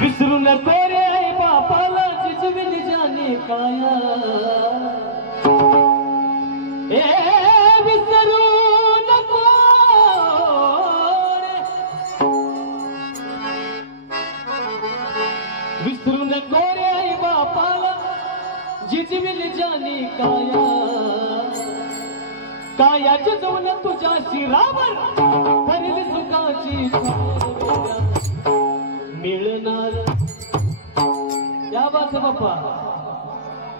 विसरू नको रे आई बापाला जिजविली जाने काया ए विसरू नको रे विसरू नको रे आई बापाला जिजविली जाने काया काया जिजवून तुझ्या शिरावर भरली सुखाची मिळणार या बात बाप्पा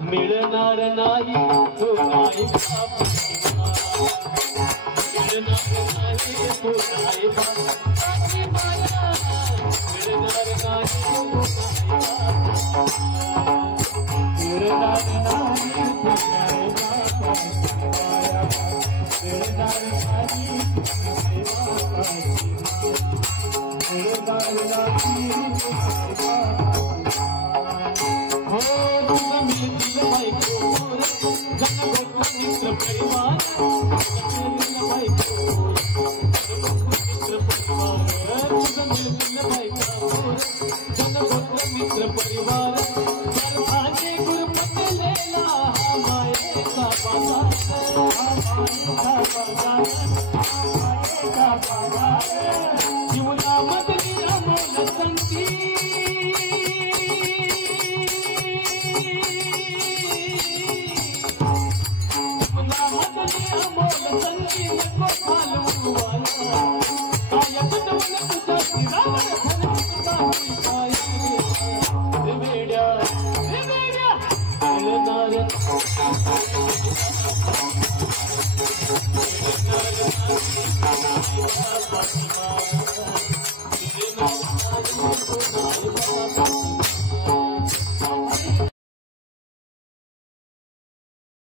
मिळणार नाही तो नाही मिळणार नाही तो नाही मिळणार नाही मिळणार Thank you.